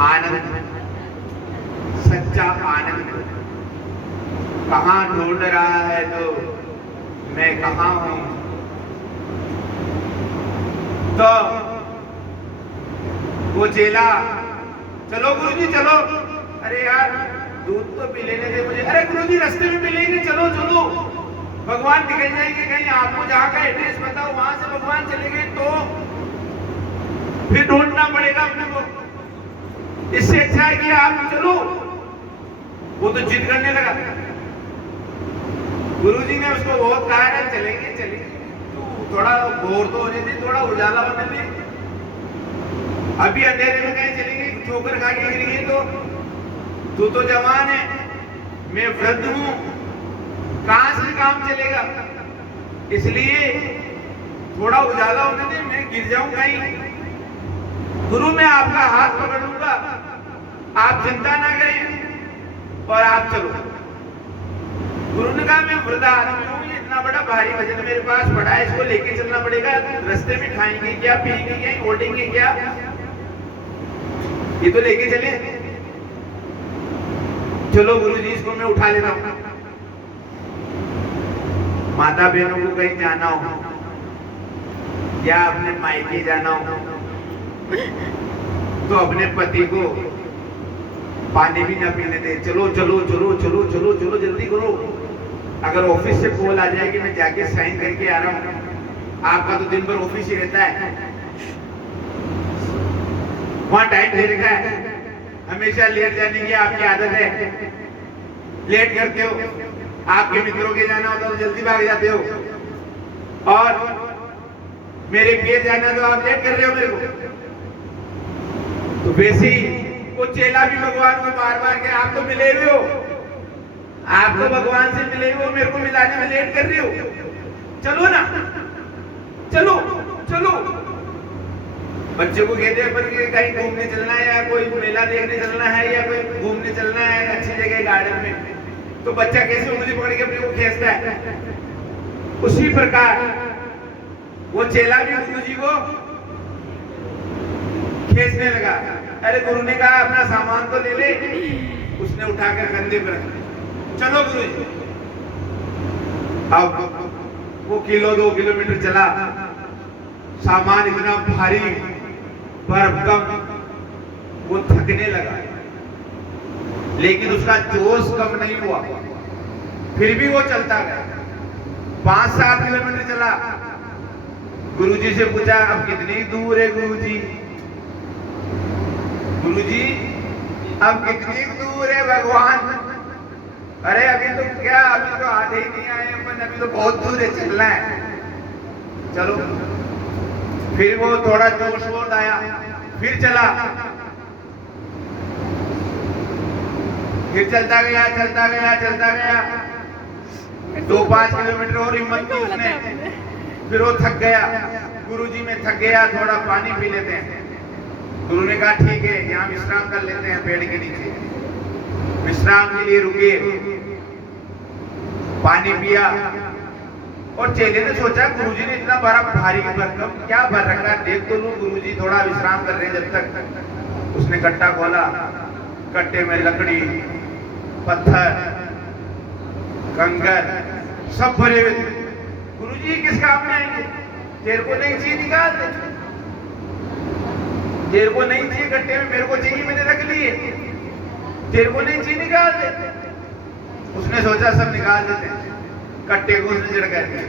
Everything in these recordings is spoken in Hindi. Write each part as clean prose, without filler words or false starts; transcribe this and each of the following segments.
आनंद, सच्चा आनंद कहाँ ढूंढ रहा है तो मैं कहाँ हूं। तो वो चेला, चलो गुरुजी चलो, अरे यार दूध तो पी लेने दे मुझे, अरे गुरुजी रास्ते में मिलेंगे, चलो चलो, भगवान निकल जाएंगे कहीं, आपको जहाँ का एड्रेस बताओ वहां से भगवान चले गए तो फिर ढूंढना पड़ेगा अपने को, इससे अच्छा है कि आप चलो। वो तो जिद करने लगा। गुरुजी ने उसको बहुत कहा है चलेंगे चलेंगे, तू थोड़ा भोर तो होने दे, थोड़ा उजाला होने दे, अभी अंधेरे में कहीं चलेंगे, ठोकर खा के गिरेंगे तो, तू तो जवान है, मैं वृद्ध हूं, कहां से काम चलेगा, इसलिए थोड़ा उजाला होने दे, मैं गिर जाऊं कहीं। गुरु मैं आपका हाथ पकड़ लूंगा, आप चिंता ना करें और आप चलो। गुरु ने कहा मैं वृद्ध आदमी हूं, ये इतना बड़ा भारी वजन मेरे पास पड़ा है, इसको लेके चलना पड़ेगा, रास्ते में खाएंगे क्या, पिएंगे क्या, ओढ़ेंगे क्या, ये तो लेके चले। चलो गुरुजी इसको मैं उठा लेता हूं। माता बहनों को कहीं जाना हो या अपने मायके जाना हो तो अपने पति को पानी भी ना पीने दे, चलो चलो चलो चलो चलो चलो जल्दी करो। अगर ऑफिस से कॉल आ जाए कि मैं जाके साइन करके आ रहा हूं, आपका तो दिन भर ऑफिस ही रहता है, वहां टाइम दे रखा है, हमेशा लेट जाने की आपकी आदत है, लेट करते हो, आपके मित्रों के जाना होता तो जल्दी भाग जाते हो, और मेरे पेट जाना तो आप लेट कर रहे हो मेरे को। तो वैसे ही वो चेला भी भगवान को बार बार के, आप तो मिले हुए हो, आप तो भगवान से मिले हुए हो, मेरे को मिलाने में लेट कर रहे हो, चलो ना चलो चलो। बच्चे को कहते हैं पर कहीं घूमने चलना है या कोई मेला देखने चलना है या कोई घूमने चलना है अच्छी जगह गार्डन में, तो बच्चा कैसे उंगली पकड़ के अपने को खींचता है, उसी प्रकार वो चेला भी गुरु जी को खींचने लगा। अरे गुरु ने कहा अपना सामान तो ले ले, उसने उठाकर कंधे पर रख दिया, चलो गुरु जी। अब वो 1-2 किलोमीटर चला, सामान इतना भारी भरभक्कम, वो थकने लगा, लेकिन उसका जोश कम नहीं हुआ, फिर भी वो चलता गया। 5-7 किलोमीटर चला, गुरुजी से पूछा अब कितनी दूर है गुरुजी, गुरुजी अब कितनी दूर है भगवान, अरे अभी तो क्या, अभी तो आधे ही नहीं आए अपन, अभी तो बहुत दूर है, चलना है, चलो। फिर वो थोड़ा जोश वोश आया, फिर चला, फिर चलता गया चलता गया चलता गया, 2-5 किलोमीटर और हिम्मत की उसने, फिर वो थक गया। गुरुजी में थक गया, थोड़ा पानी पी लेते हैं। गुरु ने कहा ठीक है यहाँ विश्राम कर लेते हैं पेड़ के नीचे, विश्राम के लिए रुके, पानी पिया। और चेले ने सोचा गुरुजी ने इतना बड़ा भारी भरकम क्या भर रखा है, देख तो लूं, गुरुजी थोड़ा विश्राम कर रहे हैं जब तक। उसने कट्टा खोला, कट्टे में लकड़ी, पत्थर, कंकर सब भरे हुए थे। गुरुजी किस काम में आएंगे, तेरे को नहीं चाहिए निकाल दे, तेरे को नहीं चाहिए कट्टे में, मेरे को चाहिए मैंने रख लिए, तेरे को नहीं चाहिए निकाल दे। उसने सोचा सब निकाल देते हैं, कट्टे को उसने जड़ कर दिया,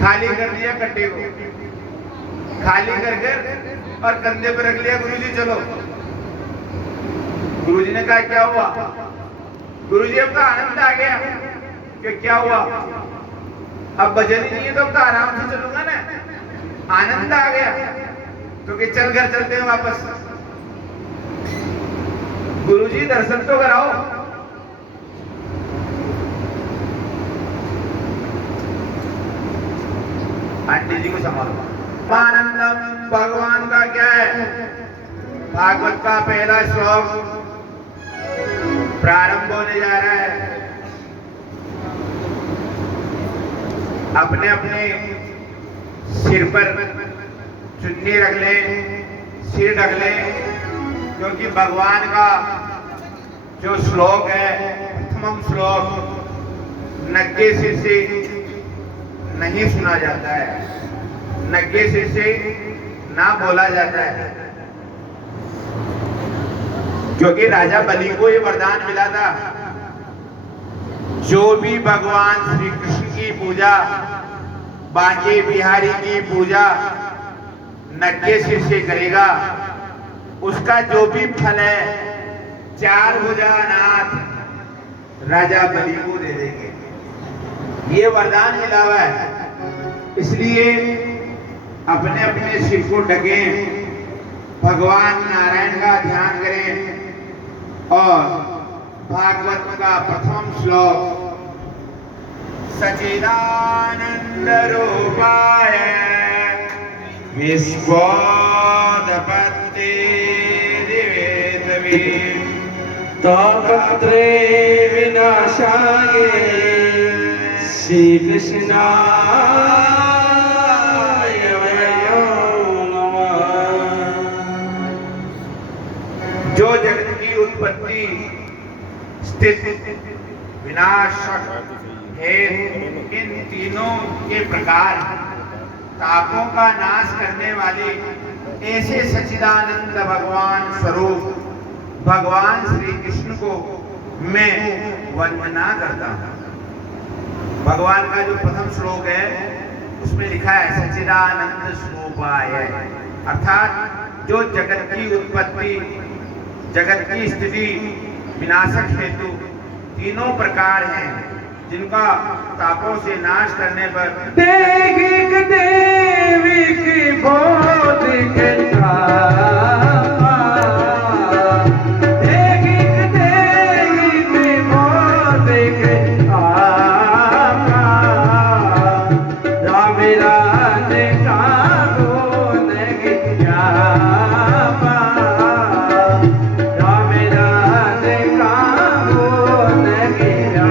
खाली कर दिया कट्टे को, खाली कर और कंधे पर रख लिया। गुरुजी चलो। गुरुजी ने कहा क्या हुआ, गुरुजी अब तो आनंद आ गया कि क्या हुआ, अब भजन ही नहीं है तो अब तो आराम से चलूंगा ना, आनंद आ गया तो कि चल घर चलते हैं वापस। गुरुजी दर्शन तो कराओ। आंटी जी को संभालो। आनंदम भगवान का क्या है, भागवत का पहला श्लोक प्रारंभ होने जा रहा है। अपने अपने सिर पर चुन्नी रख ले, सिर ढक ले, क्योंकि भगवान का जो श्लोक है, प्रथम श्लोक नग्गे सिर से नहीं सुना जाता है, नग्गे सिर से ना बोला जाता है, क्योंकि राजा बलि को ये वरदान मिला था, जो भी भगवान श्री कृष्ण की पूजा, बांके बिहारी की पूजा नग्गे सिर से करेगा, उसका जो भी फल है 4 भुजानाथ राजा बलि को दे देंगे। ये वरदान मिला हुआ है, इसलिए अपने अपने सिर को ढकें, भगवान नारायण का ध्यान करें और भागवत का प्रथम श्लोक सच्चिदानंद रूपाय विश्वोत्पत्ति दिवेदवे तापत्रे विनाशाय श्री कृष्णाय नमः। जो जगत की उत्पत्ति, स्थिति, विनाश है, इन तीनों के प्रकार तापों का नाश करने वाले ऐसे सच्चिदानंद भगवान स्वरूप भगवान श्री कृष्ण को मैं वंदना करता हूँ। भगवान का जो प्रथम श्लोक है उसमें लिखा है सच्चिदानंद स्वरूपाय, अर्थात जो जगत की उत्पत्ति, जगत की स्थिति, विनाशक हेतु तीनों प्रकार हैं, जिनका तापों से नाश करने पर देविक देविक बोध करता, देविक देविक बोध करता, राम राज का गुण गिया, राम राज का गुण गिया।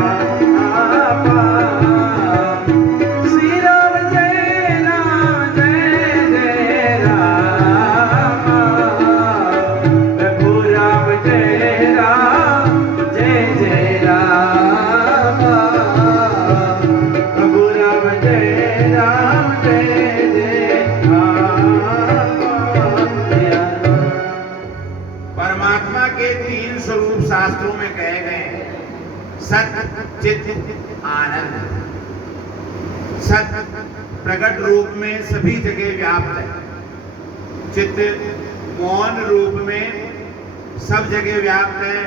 श्री राम जय राम जय जय राम, प्रभु राम जय राम जय जय राम, प्रभु राम जय राम जय जय राम। परमात्मा के 3 स्वरूप शास्त्रों में कहे गए, सत चित आनंद। सत प्रकट रूप में सभी जगह व्याप्त है, चित्त मौन रूप में सब जगह व्याप्त है,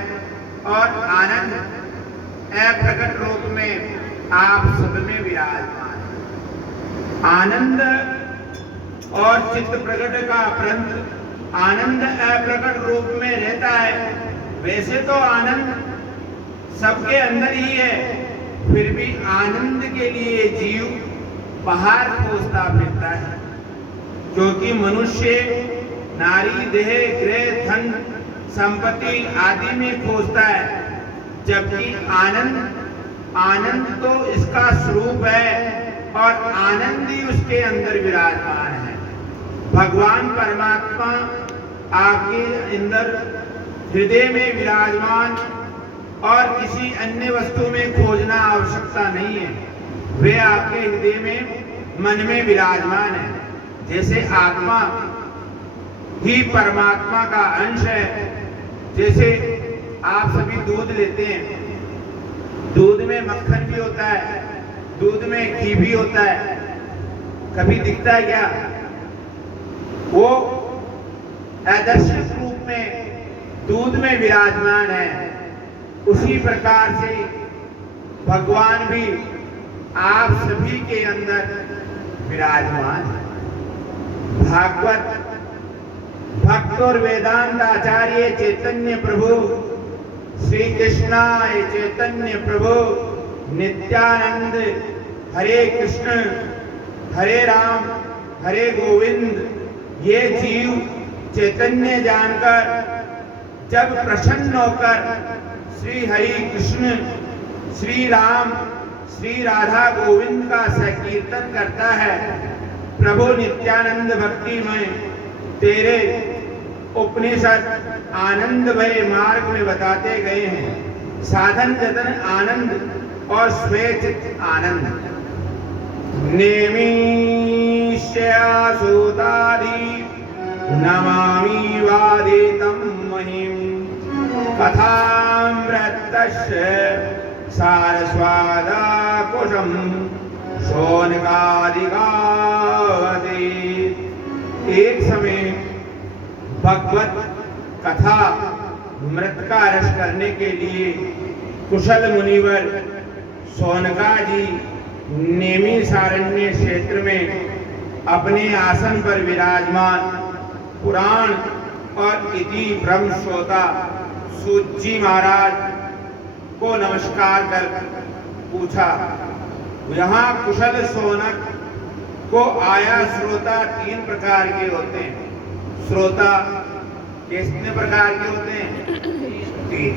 और आनंद अप्रकट रूप में आप सब में विराजमान है। आनंद और चित्त प्रकट का परंतु आनंद अप्रकट रूप में रहता है। वैसे तो आनंद सबके अंदर ही है, फिर भी आनंद के लिए जीव बाहर खोजता फिरता है, क्योंकि मनुष्य नारी, देह, गृह, धन, संपत्ति आदि में खोजता है, जबकि आनंद तो इसका स्वरूप है और आनंद ही उसके अंदर विराजमान है। भगवान परमात्मा आपके अंदर हृदय में विराजमान और किसी अन्य वस्तु में खोजना आवश्यकता नहीं है, वे आपके हृदय में मन में विराजमान है। जैसे आत्मा ही परमात्मा का अंश है, जैसे आप सभी दूध लेते हैं, दूध में मक्खन भी होता है, दूध में घी भी होता है, कभी दिखता है क्या? वो आदर्शिक रूप में दूध में विराजमान है। उसी प्रकार से भगवान भी आप सभी के अंदर विराजमान है। भागवत भक्त और वेदांत आचार्य चैतन्य प्रभु श्री कृष्णाय चैतन्य प्रभु नित्यानंद हरे कृष्ण हरे राम हरे गोविंद, ये जीव चैतन्य जानकर जब प्रसन्न होकर श्री हरि कृष्ण, श्री राम, श्री राधा गोविंद का संकीर्तन करता है, प्रभु नित्यानंद भक्ति में तेरे उपनिषद आनंदमय मार्ग में बताते गए हैं। साधन जतन आनंद और स्वेचित आनंद। नेमिष्यासुतादि नमामि वादितं महिं कथामृतस्य सारस्वादाकुशं शौनकादिगावति। एक समय भगवत कथा मृत का रस करने के लिए कुशल मुनिवर शौनका जी नेमी सारण्य क्षेत्र में अपने आसन पर विराजमान पुराण और इति ब्रह्म श्रोता सूत जी महाराज को नमस्कार कर पूछा। यहाँ कुशल शौनक को आया श्रोता 3 प्रकार के होते हैं। श्रोता कितने प्रकार के होते हैं? 3।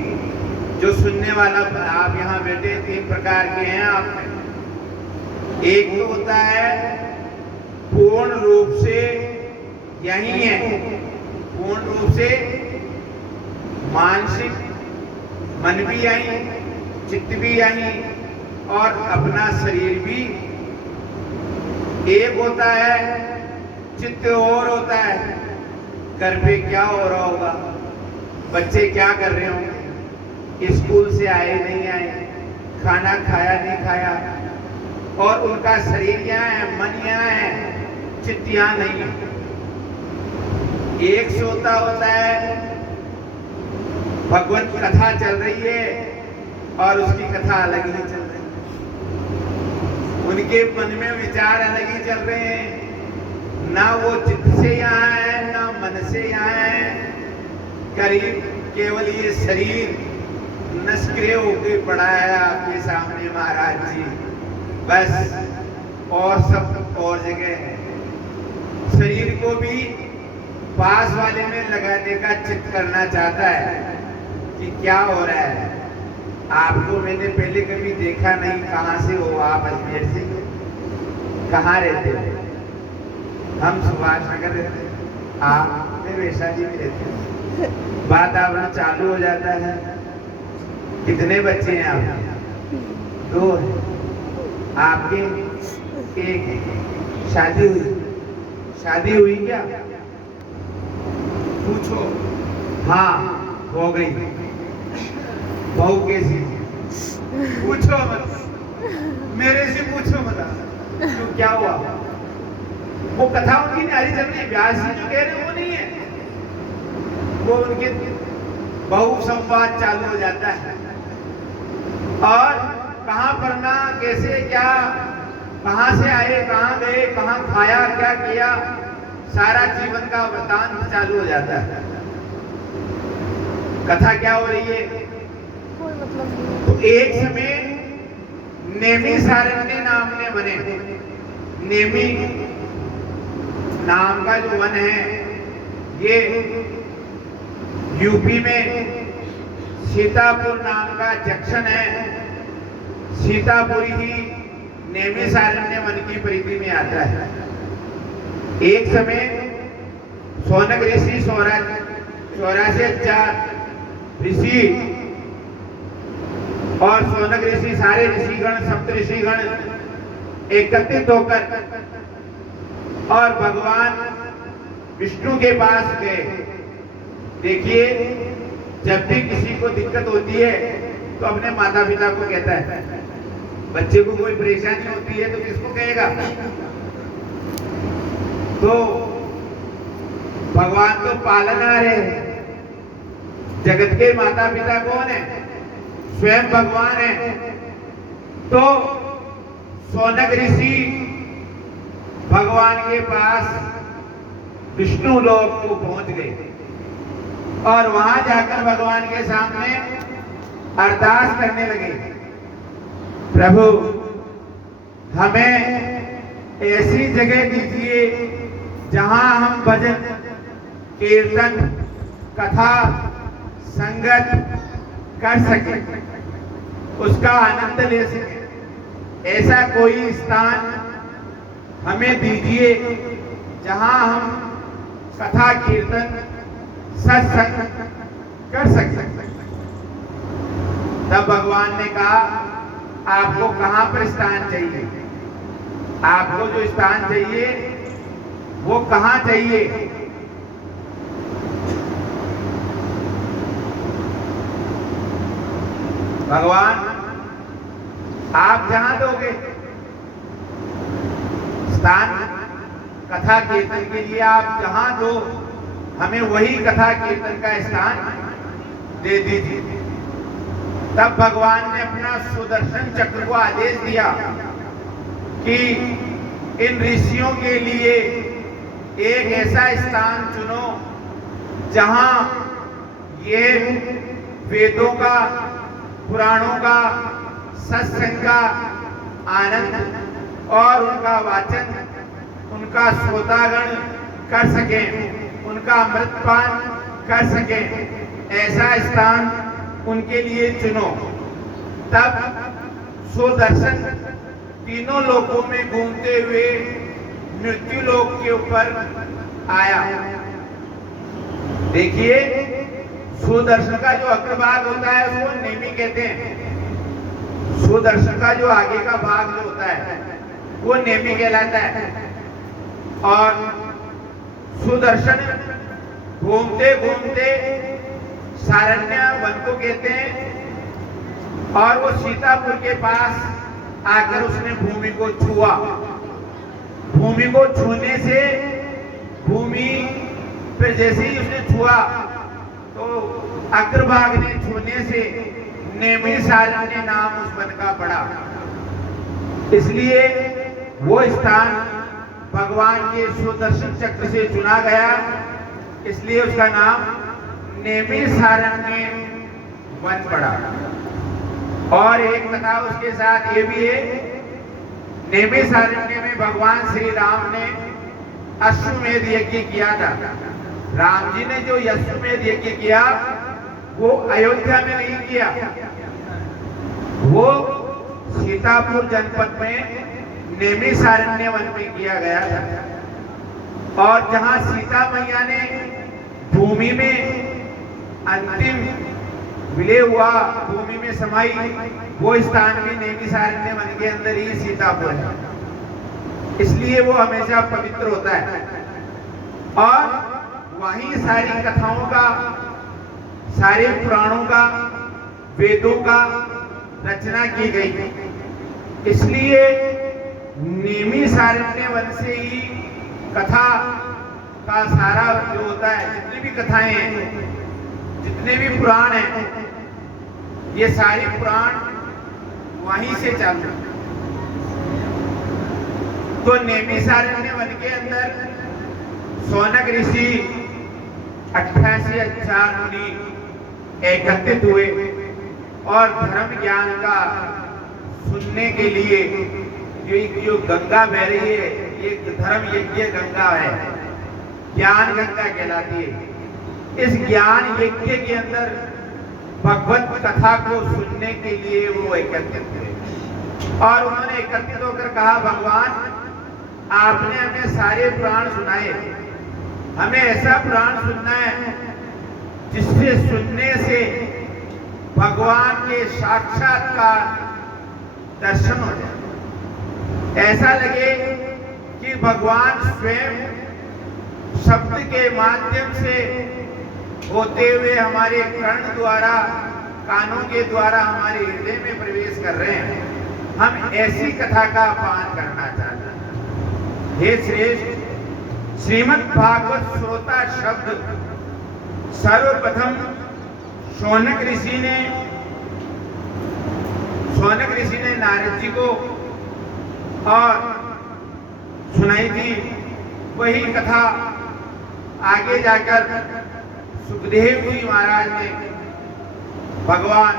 जो सुनने वाला आप यहाँ बैठे 3 प्रकार के हैं आप में। एक तो होता है पूर्ण रूप से यही है, पूर्ण रूप से मानसिक मन भी यही, चित्त भी यही और अपना शरीर भी। एक होता है चित्त और होता है घर पे क्या हो रहा होगा, बच्चे क्या कर रहे होंगे, स्कूल से आए नहीं आए, खाना खाया नहीं खाया, और उनका शरीर यहाँ है, मन यहाँ है, चित्त यहाँ नहीं है। एक श्रोता होता है भगवत कथा चल रही है और उसकी कथा अलग ही चल रही है, उनके मन में विचार अलग ही चल रहे हैं। ना वो चित्त से यहाँ है ना मन से यहाँ है, करीब केवल ये शरीर निष्क्रिय होकर पड़ा है आपके सामने महाराज जी, बस। और सब और जगह है। शरीर को भी पास वाले में लगाने का चित्त करना चाहता है कि क्या हो रहा है। आपको मैंने पहले कभी देखा नहीं, कहाँ से हो आप? अजमेर से? कहाँ रहते हो? हम सुभाष नगर रहते हैं, आप वैशाली में रहते हैं। वातावरण चालू हो जाता है। कितने बच्चे हैं आप? 2 हैं। आपके 1 है। शादी हुई? शादी हुई क्या? पूछो। हाँ हो गई। बहू कैसी? पूछो मत, मेरे से पूछो मत। तो क्या हुआ? वो कथा उनकी न्यारी चल रही है, व्यास जी जो कह रहे हैं वो नहीं है, वो उनके बहु संवाद चालू हो जाता है। और कहाँ पढ़ना, कैसे, क्या, कहाँ से आए, कहाँ गए, कहाँ खाया, क्या किया, सारा जीवन का वृतांत चालू हो जाता है। कथा क्या हो रही है? तो एक समय नेमी सारण्य नाम ने बने। नेमी नाम का जो वन है ये यूपी में सीतापुर नाम का जंक्शन है। सीतापुर ही नेमी सारण्य वन की परिधि में आता है। एक समय शौनक ऋषि 84 ऋषि और शौनक ऋषि सारे ऋषिगण, सप्त ऋषिगण एकत्रित होकर और भगवान विष्णु के पास गए। देखिए, जब भी किसी को दिक्कत होती है तो अपने माता पिता को कहता है। बच्चे को कोई परेशानी होती है तो किसको कहेगा? तो भगवान तो पालनहार है। जगत के माता पिता कौन है? स्वयं भगवान है। तो शौनक ऋषि भगवान के पास विष्णु लोक को पहुंच गए और वहां जाकर भगवान के सामने अरदास करने लगे, प्रभु हमें ऐसी जगह दीजिए जहां हम भजन, कीर्तन, कथा, संगत कर सके, उसका आनंद ले सके। ऐसा कोई स्थान हमें दीजिए जहां हम कथा, कीर्तन, सत्संग कर सकते। तब भगवान ने कहा आपको कहां पर स्थान चाहिए, आपको जो स्थान चाहिए वो कहां चाहिए। भगवान आप जहां दोगे स्थान कथा कीर्तन के लिए, आप जहां दो हमें वही कथा कीर्तन का स्थान दे दीजिए। तब भगवान ने अपना सुदर्शन चक्र को आदेश दिया कि इन ऋषियों के लिए एक ऐसा स्थान चुनो जहां ये वेदों का, पुराणों का, सत्संग का आनंद और उनका वाचन, उनका श्रोतागण कर सके, उनका अमृतपान कर सके, ऐसा स्थान उनके लिए चुनो। तब सुदर्शन तीनों लोकों में घूमते हुए मृत्यु लोक के ऊपर आया। देखिए सुदर्शन का जो अग्रभाग होता है उसको नेमि कहते हैं। सुदर्शन का जो आगे का भाग जो होता है वो नेमि कहलाता है। और सुदर्शन घूमते घूमते सारण्य वन को कहते हैं, और वो सीतापुर के पास आकर उसने भूमि को छुआ। भूमि को छूने से भूमि फिर जैसे ही उसने छुआ तो अग्रभाग ने छूने से नेमि सारण्य नाम उस वन का पड़ा। इसलिए वो स्थान भगवान के सुदर्शन चक्र से चुना गया, इसलिए उसका नाम नेमि सारण्य वन पड़ा। और एक कथा उसके साथ ये भी है, नेमि सारण्य में भगवान श्री राम ने अश्वमेध यज्ञ किया था। राम जी ने जो अश्वमेध यज्ञ किया वो अयोध्या में नहीं किया, वो सीतापुर जनपद में नेमि सारण्य वन में किया गया था। और जहां सीता मैया ने भूमि में अंतिम विलय हुआ, भूमि में समाई, वो स्थान भी नेमि सारण्य वन के अंदर ही सीतापुर है, इसलिए वो हमेशा पवित्र होता है। और वहीं सारी कथाओं का, सारे पुराणों का, वेदों का रचना की गई। इसलिए नेमि सारण्य वन से ही कथा का सारा जो होता है, जितनी भी कथाएं हैं, जितने भी पुराण हैं, ये सारे पुराण वहीं से चलते हैं। तो नेमि सारण्य वन के अंदर शौनक ऋषि 88 आचार्य मुनि एकत्रित हुए और धर्म ज्ञान का सुनने के लिए, ये जो गंगा बह रही है ये धर्म यज्ञ गंगा है, ज्ञान गंगा कहलाती है। इस ज्ञान यज्ञ के अंदर भगवत कथा को सुनने के लिए वो एकत्रित हुए और उन्होंने एकत्रित होकर कहा, भगवान आपने हमें सारे पुराण सुनाए, हमें ऐसा पुराण सुनना है जिससे सुनने से भगवान के साक्षात्कार दर्शन हो जाए, ऐसा लगे कि भगवान स्वयं शब्द के माध्यम से होते हुए हमारे कर्ण द्वारा, कानों के द्वारा हमारे हृदय में प्रवेश कर रहे हैं। हम ऐसी कथा का पान करना चाहते हैं। हे श्रेष्ठ, श्रीमद् भागवत श्रोता शब्द सर्वप्रथम शौनक ऋषि ने नारद जी को और सुनाई थी। वही कथा आगे जाकर सुखदेव जी महाराज ने भगवान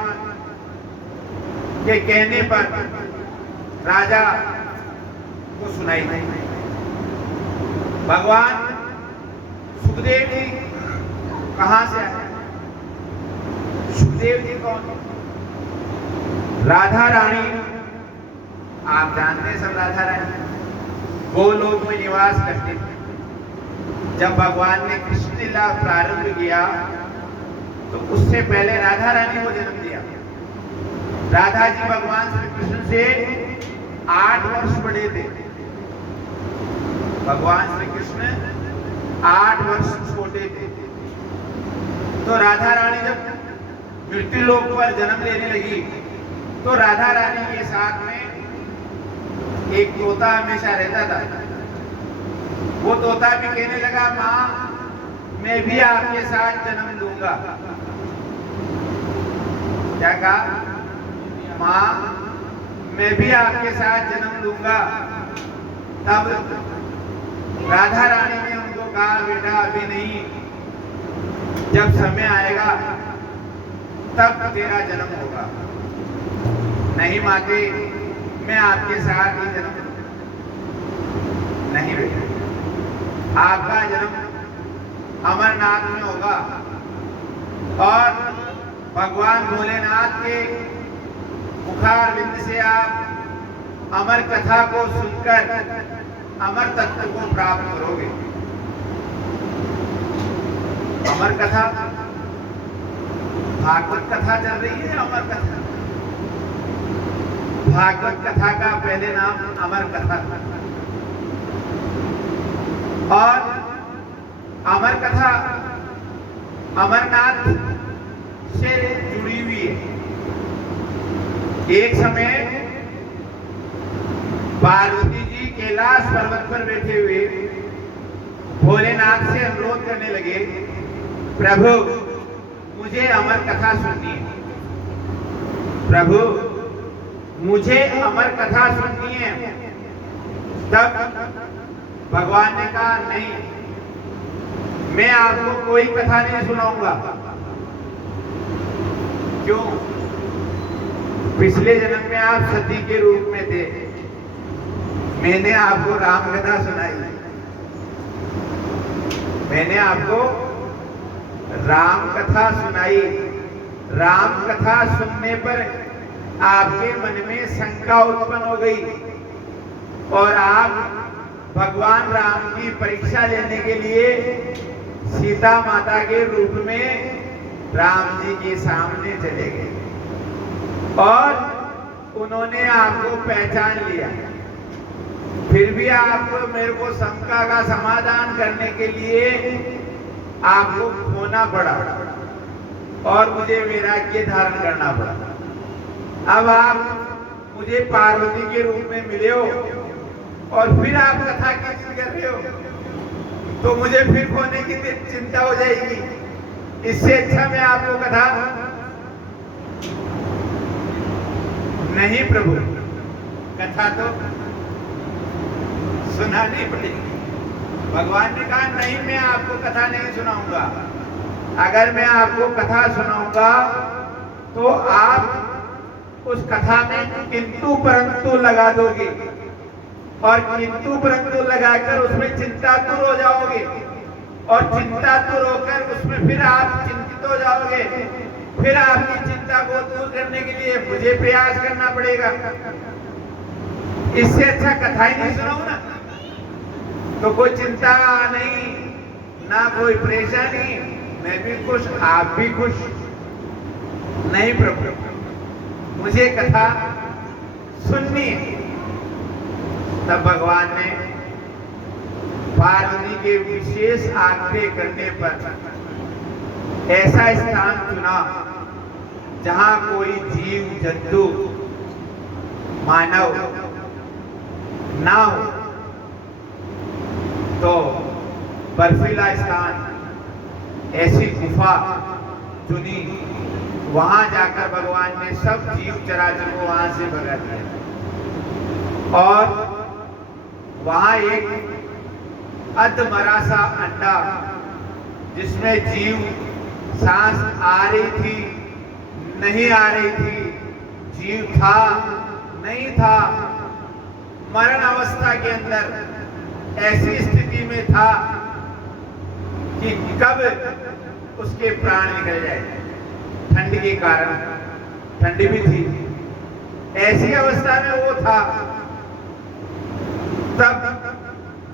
के कहने पर राजा को सुनाई थी। भगवान सुखदेव जी कहां से आए? सुखदेव जी कौन? राधा रानी, आप जानते हैं सब, राधा रानी गोलोक में निवास करते थे। जब भगवान ने कृष्ण लीला प्रारंभ किया तो उससे पहले राधा रानी को जन्म दिया। राधा जी भगवान श्री कृष्ण से 8 वर्ष बड़े थे। भगवान श्री कृष्ण 8 वर्ष छोटे थे। तो राधा रानी जब मृत्यु लोक पर जन्म लेने लगी तो राधा रानी के साथ में एक तोता हमेशा रहता था। वो तोता भी कहने लगा, माँ मैं भी आपके साथ जन्म लूंगा। क्या कहा? माँ मैं भी आपके साथ जन्म लूंगा। तब राधा रानी ने उनको कहा, बेटा अभी नहीं, जब समय आएगा तब तेरा जन्म होगा। नहीं माते, मैं आपके साथ ही जन्म नहीं बेटा, आपका जन्म अमरनाथ में होगा और भगवान भोलेनाथ के मुखारविंद से आप अमर कथा को सुनकर अमर तत्व को प्राप्त करोगे। अमर कथा, भागवत कथा चल रही है। अमर कथा, भागवत कथा का पहले नाम अमर कथा था और अमर कथा अमरनाथ से जुड़ी हुई है। एक समय पार्वती जी कैलाश पर्वत पर बैठे हुए भोलेनाथ से अनुरोध करने लगे, प्रभु मुझे अमर कथा सुननी है। प्रभु मुझे अमर कथा सुननी है। तब भगवान ने कहा, नहीं, मैं आपको कोई कथा नहीं सुनाऊंगा। क्यों? पिछले जन्म में आप सती के रूप में थे, मैंने आपको राम कथा सुनाई। मैंने आपको राम कथा सुनाई। राम कथा सुनने पर आपके मन में शंका उत्पन्न हो गई और आप भगवान राम की परीक्षा लेने के लिए सीता माता के रूप में राम जी के सामने चले गए और उन्होंने आपको पहचान लिया। फिर भी आपको मेरे को शंका का समाधान करने के लिए आपको खोना पड़ा और मुझे वैराग्य धारण करना पड़ा। अब आप मुझे पार्वती के रूप में मिले हो और फिर आप कथा कीर्तन कर रहे हो तो मुझे फिर खोने की चिंता हो जाएगी। इससे अच्छा मैं आपको कथा नहीं, प्रभु कथा तो सुनानी पड़ेगी। भगवान ने कहा, नहीं, मैं आपको कथा नहीं सुनाऊंगा। अगर मैं आपको कथा सुनाऊंगा तो आप उस कथा में किंतु परंतु लगा दोगे और किंतु परंतु लगाकर उसमें चिंतातुर हो जाओगे और चिंतातुर होकर उसमें फिर आप चिंतित हो जाओगे। फिर आपकी चिंता को दूर करने के लिए मुझे प्रयास करना पड़ेगा। इससे अच्छा कथा ही नहीं सुनाऊं ना, तो कोई चिंता नहीं, ना कोई परेशानी, मैं भी खुश, आप भी खुश। नहीं प्रभु, मुझे कथा सुननी है। तब भगवान ने पार्वती के विशेष आग्रह करने पर ऐसा स्थान चुना जहां कोई जीव जंतु मानव ना हो। तो बर्फीला स्थान, ऐसी गुफा चुनी, वहां जाकर भगवान ने सब जीव चराचर को वहां से भगा दिया और वहां एक अधमरा सा अंडा जिसमें जीव सांस आ रही थी, नहीं आ रही थी, जीव था, नहीं था, मरण अवस्था के अंदर ऐसी स्थिति में था कि कब उसके प्राण निकल जाए। ठंड के कारण, ठंड भी थी, ऐसी अवस्था में वो था। तब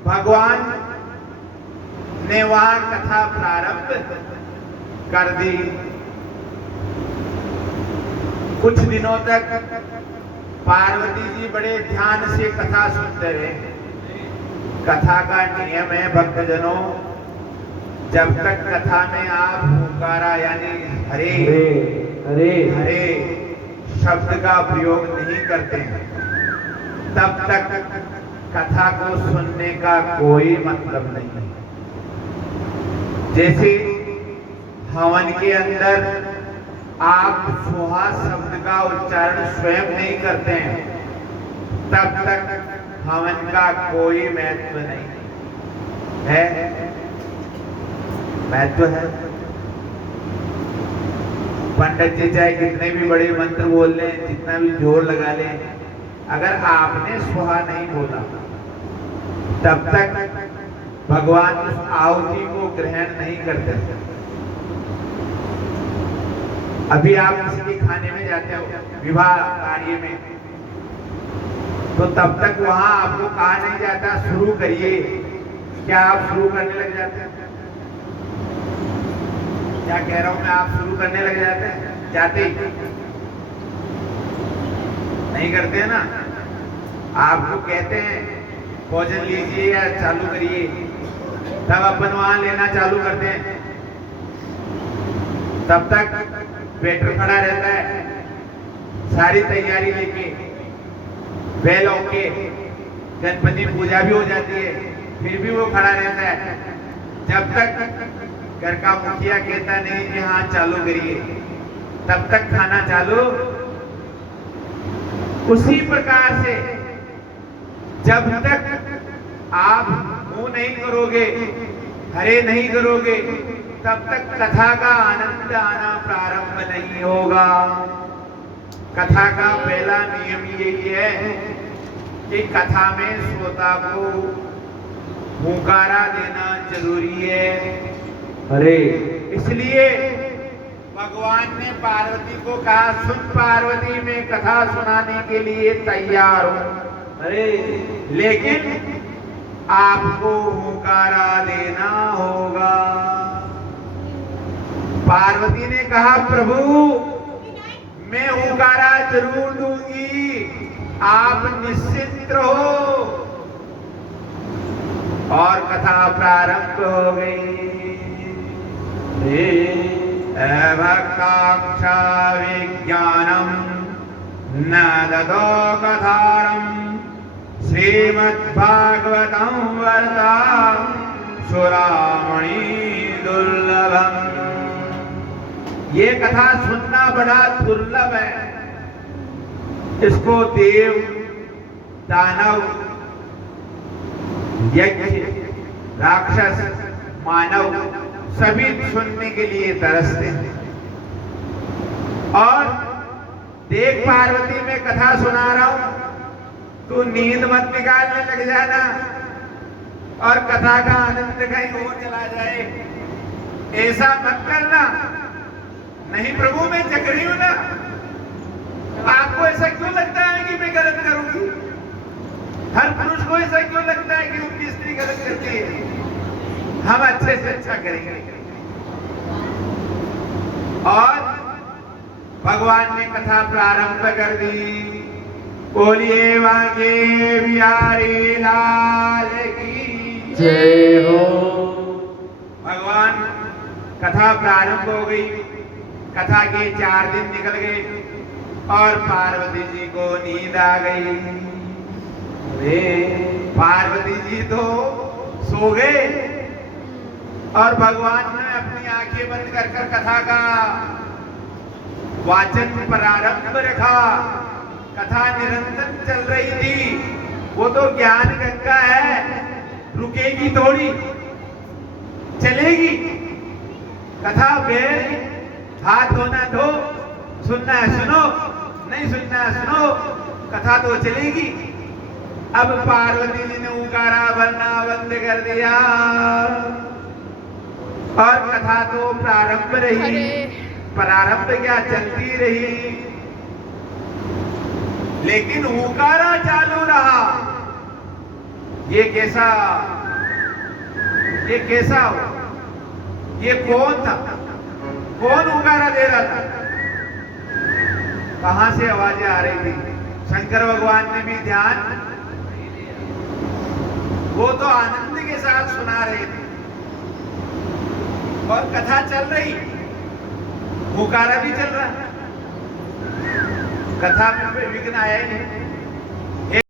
भगवान ने वहां कथा प्रारंभ कर दी। कुछ दिनों तक पार्वती जी बड़े ध्यान से कथा सुनते रहे। कथा का नियम है भक्तजनों, जब तक कथा में आप हुंकारा यानी हरे हरे हरे शब्द का प्रयोग नहीं करते हैं, तब तक कथा को सुनने का कोई मतलब नहीं है। जैसे हवन के अंदर आप सुहा शब्द का उच्चारण स्वयं नहीं करते हैं, तब तक हवन का कोई महत्व नहीं है। महत्व है। पंडित जी चाहे कितने भी बड़े मंत्र बोल लें, जितना भी जोर लगा लें, अगर आपने सुहा नहीं बोला तब तक भगवान उस आहुति को ग्रहण नहीं करते। अभी आप किसी के खाने में जाते हो, विवाह कार्य में, तो तब तक वहां आपको कहा नहीं जाता शुरू करिए, क्या आप शुरू करने लग जाते हैं? क्या कह रहा हूं मैं? आप शुरू करने लग जाते हैं? जाते ही नहीं करते हैं ना। आपको कहते हैं भोजन लीजिए या चालू करिए, तब अपन वहां लेना चालू करते हैं। तब तक वेटर खड़ा रहता है सारी तैयारी लेके, बेल होके, गणपति पूजा भी हो जाती है, फिर भी वो खड़ा रहता है जब तक घर का मुखिया कहता नहीं कि हाँ चालू करिए, तब तक खाना चालू। उसी प्रकार से जब तक आप मुंह नहीं करोगे, हरे नहीं करोगे, तब तक कथा का आनंद आना प्रारंभ नहीं होगा। कथा का पहला नियम यही है कि कथा में श्रोता को हुंकारा देना जरूरी है। हरे इसलिए भगवान ने पार्वती को कहा, सुन पार्वती, मैं कथा सुनाने के लिए तैयार हूं, हरे लेकिन आपको हुंकारा देना होगा। पार्वती ने कहा, प्रभु मैं हुंकारा जरूर दूंगी, आप निश्चिंत रहो। और कथा प्रारंभ हो गई। भक्ताक्षा विज्ञानम न ददो कथारम श्रीमद्भागवतं वर्ता सुरामणि दुर्लभम। ये कथा सुनना बड़ा दुर्लभ है। इसको देव, दानव, यज्ञ, राक्षस, मानव सभी सुनने के लिए तरसते हैं। और देख पार्वती, मैं कथा सुना रहा हूं, तू नींद मत निकालने लग जाना और कथा का आनंद कहीं और चला जाए, ऐसा मत करना। नहीं प्रभु, मैं जग रही हूं ना। आपको ऐसा क्यों लगता है कि मैं गलत करूंगी? हर पुरुष को ऐसा क्यों लगता है कि उनकी स्त्री गलत करती है? हम अच्छे से अच्छा करेंगे। और भगवान ने कथा प्रारंभ कर दी। बोलिए वागे बिहारी लाल की जय हो। भगवान कथा प्रारंभ हो गई। कथा के 4 दिन निकल गए और पार्वती जी को नींद आ गई। पार्वती जी तो सो गए और भगवान ने अपनी आंखें बंद कर कथा का वाचन प्रारंभ रखा। कथा निरंतर चल रही थी। वो तो ज्ञान गंगा है, रुकेगी थोड़ी, चलेगी। कथा बेर, हाथ धोना धो, सुनना है सुनो, नहीं सुनना है सुनो, कथा तो चलेगी। अब पार्वती जी ने हुंकारा भरना बंद कर दिया और कथा तो प्रारंभ रही। प्रारंभ क्या, चलती रही, लेकिन हुंकारा चालू रहा। ये कैसा ये कैसा हो, ये कौन था, कौन उगारा दे रहा था, कहां से आवाजें आ रही थी। शंकर भगवान ने भी ध्यान, वो तो आनंद के साथ सुना रहे थे और कथा चल रही, हुकारा भी चल रहा, कथा में विघ्न आया ही नहीं।